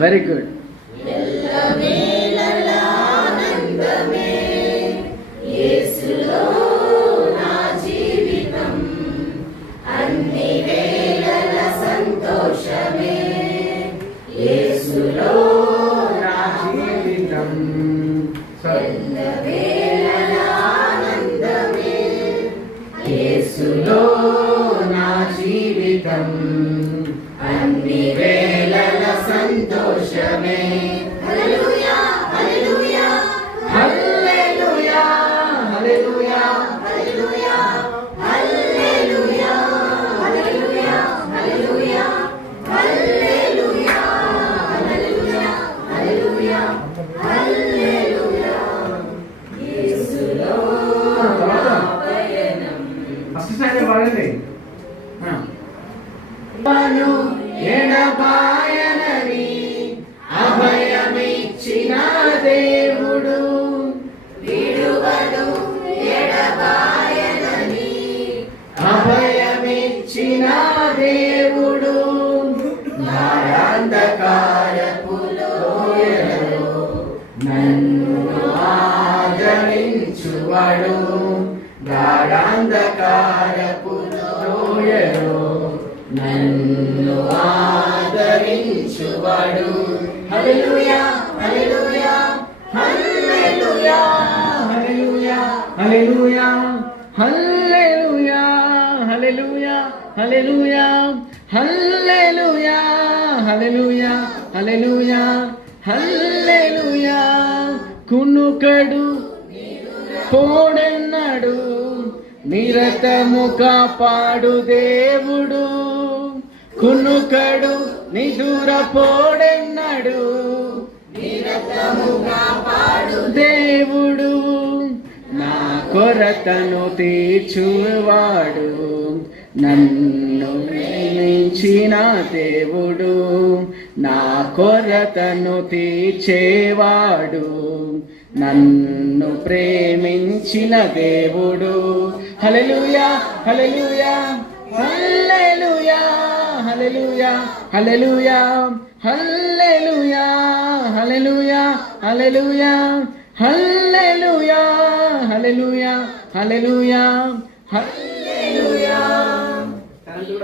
Very good. యేసులో నా జీవితం అన్ని వేళల సంతోషమే. హల్లెలూయా హల్లెలూయా హల్లెలూయా హల్లెలూయా హల్లెలూయా హల్లెలూయా హల్లెలూయా హల్లెలూయా హల్లెలూయా హల్లెలూయా హల్లెలూయా హల్లెలూయా. యేసులో ఎడబాయనని అభయమిచ్చిన దేవుడు, విడువడు ఎడబాయనని అభయమిచ్చిన దేవుడు, నారాంధకారపు లోయలో నన్ను ఆదరించువాడు, గాఢాంధకారపు లోయలో నన్ను ఆదరించువాడు. హల్లెలూయా హల్లెలూయా హల్లెలూయా హల్లెలూయా హల్లెలూయా హల్లెలూయా హల్లెలూయా హల్లెలూయా హల్లెలూయా హల్లెలూయా హల్లెలూయా హల్లెలూయా. కునుకడు పోడెన్నడు నిరతము కాపాడు దేవుడు, కునుకడు నిదుర పోడెన్నడు నిరతము కాపాడు దేవుడు, నా కొరతను తీర్చువాడు, నన్ను ప్రేమించిన దేవుడు, నా కొరతను తీర్చేవాడు, నన్ను ప్రేమించిన దేవుడు. హల్లెలూయా హల్లెలూయా హల్లెలూయా హల్లెలూయా హల్లెలూయా హల్లెలూయా హల్లెలూయా హల్లెలూయా హల్లెలూయా హల్లెలూయా హల్లెలూయా.